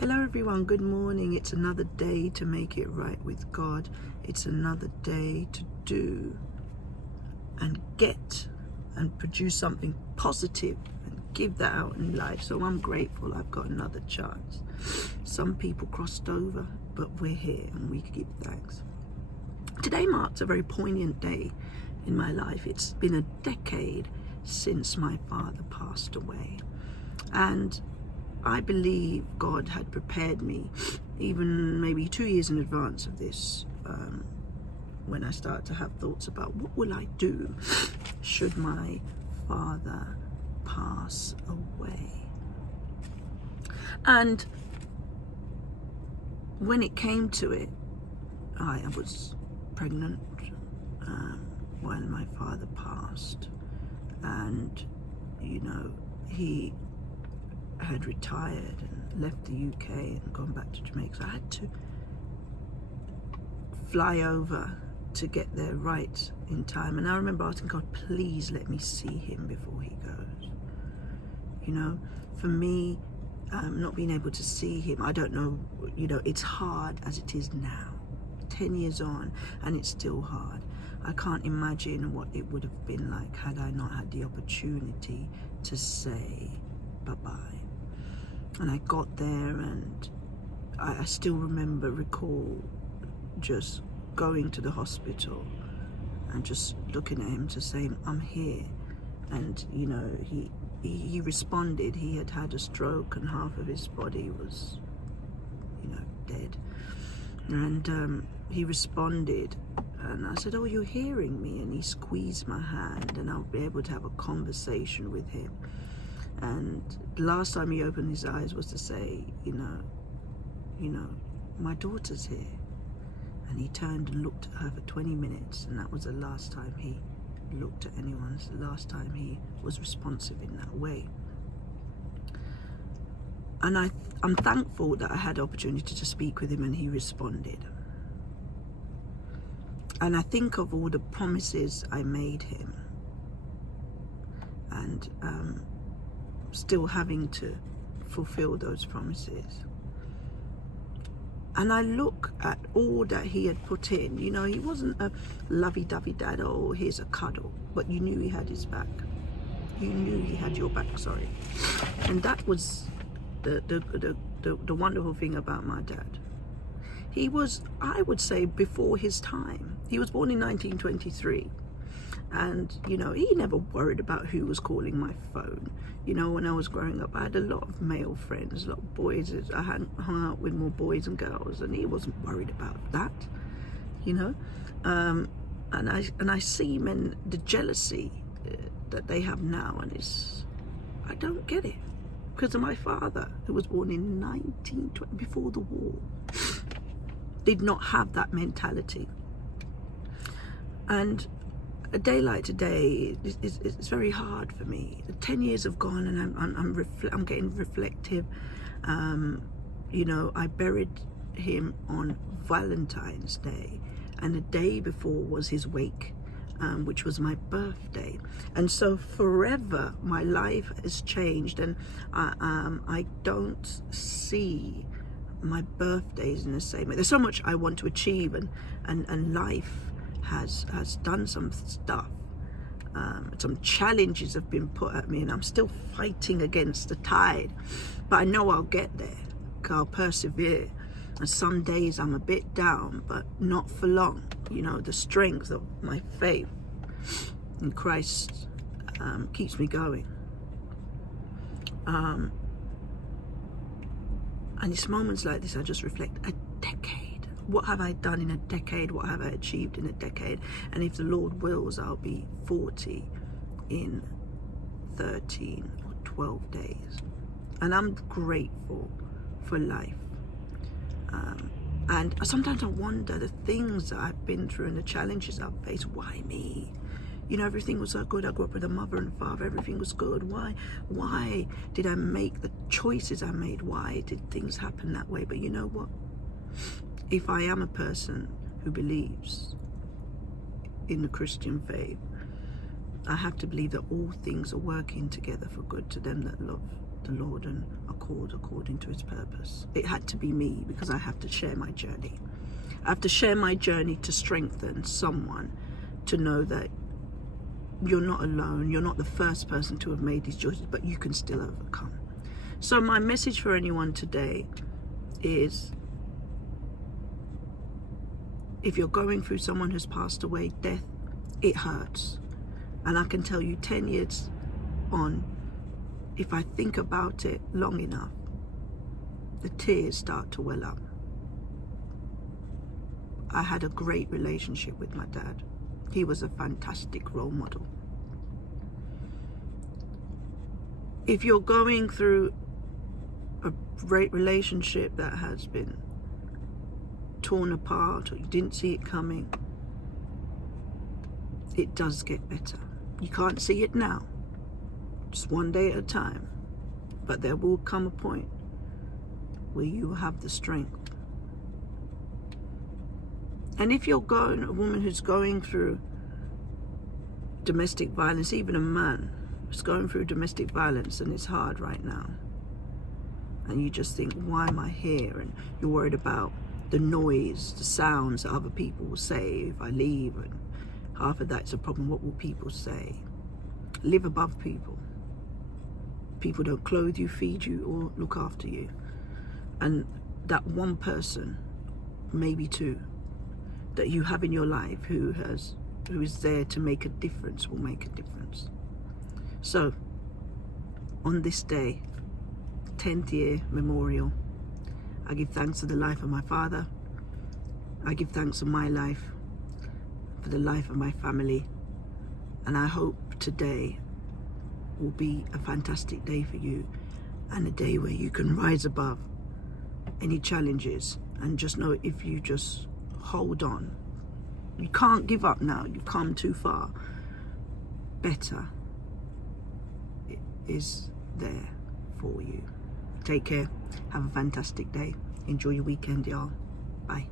Hello everyone, good morning. It's another day to make it right with God. It's another day to do and get and produce something positive and give that out in life. So I'm grateful I've got another chance. Some people crossed over, but we're here and we give thanks. Today marks a very poignant day in my life. It's been a decade since my father passed away. And I believe God had prepared me even maybe 2 years in advance of this, when I started to have thoughts about what will I do should my father pass away. And when it came to it, I was pregnant when my father passed, and he had retired and left the UK and gone back to Jamaica. So I had to fly over to get there right in time. And I remember asking God, please let me see him before he goes. For me, not being able to see him, I don't know, it's hard as it is now, 10 years on, and it's still hard. I can't imagine what it would have been like had I not had the opportunity to say bye-bye. And I got there, and I still recall just going to the hospital and just looking at him to say, I'm here. And he responded. He had had a stroke and half of his body was dead. And he responded, and I said, oh, you're hearing me? And he squeezed my hand, and I'll be able to have a conversation with him. And the last time he opened his eyes was to say, my daughter's here. And he turned and looked at her for 20 minutes, and that was the last time he looked at anyone. It's the last time he was responsive in that way. And I'm thankful that I had the opportunity to speak with him, and he responded. And I think of all the promises I made him, and still having to fulfill those promises. And I look at all that he had put in. He wasn't a lovey-dovey dad, oh, here's a cuddle, but you knew he had his back. You knew he had your back, sorry. And that was the wonderful thing about my dad. He was, I would say, before his time. He was born in 1923. And, he never worried about who was calling my phone. When I was growing up, I had a lot of male friends, a lot of boys. I hung out with more boys and girls, and he wasn't worried about that, And I see men, the jealousy that they have now, and I don't get it. Because of my father, who was born in 1920, before the war, did not have that mentality. And a day like today it's very hard for me. 10 years have gone, and I'm getting reflective. I buried him on Valentine's Day, and the day before was his wake, which was my birthday. And so forever my life has changed, and I don't see my birthdays in the same way. There's so much I want to achieve, and life has done some stuff. Some challenges have been put at me, and I'm still fighting against the tide, but I know I'll get there. I'll persevere. And some days I'm a bit down, but not for long. The strength of my faith in Christ keeps me going. And it's moments like this I just reflect, a decade. What have I done in a decade? What have I achieved in a decade? And if the Lord wills, I'll be 40 in 13 or 12 days. And I'm grateful for life. And sometimes I wonder the things that I've been through and the challenges I've faced. Why me? Everything was so good. I grew up with a mother and father. Everything was good. Why did I make the choices I made? Why did things happen that way? But you know what? If I am a person who believes in the Christian faith, I have to believe that all things are working together for good to them that love the Lord and are called according to his purpose. It had to be me, because I have to share my journey. I have to share my journey to strengthen someone to know that you're not alone. You're not the first person to have made these choices, but you can still overcome. So my message for anyone today is, if you're going through someone who's passed away, death, it hurts. And I can tell you 10 years on, if I think about it long enough, the tears start to well up. I had a great relationship with my dad. He was a fantastic role model. If you're going through a great relationship that has been torn apart, or you didn't see it coming, it does get better. You can't see it now, just one day at a time, but there will come a point where you will have the strength. And if you're a woman who's going through domestic violence, even a man who's going through domestic violence, and it's hard right now, and you just think, why am I here? And you're worried about the noise, the sounds that other people will say if I leave, and half of that's a problem. What will people say? Live above people. People don't clothe you, feed you, or look after you. And that one person, maybe two, that you have in your life who is there to make a difference, will make a difference. So on this day, 10th year memorial, I give thanks for the life of my father. I give thanks for my life, for the life of my family. And I hope today will be a fantastic day for you, and a day where you can rise above any challenges, and just know, if you just hold on, you can't give up now. You've come too far. Better is there for you. Take care. Have a fantastic day. Enjoy your weekend, y'all. Bye.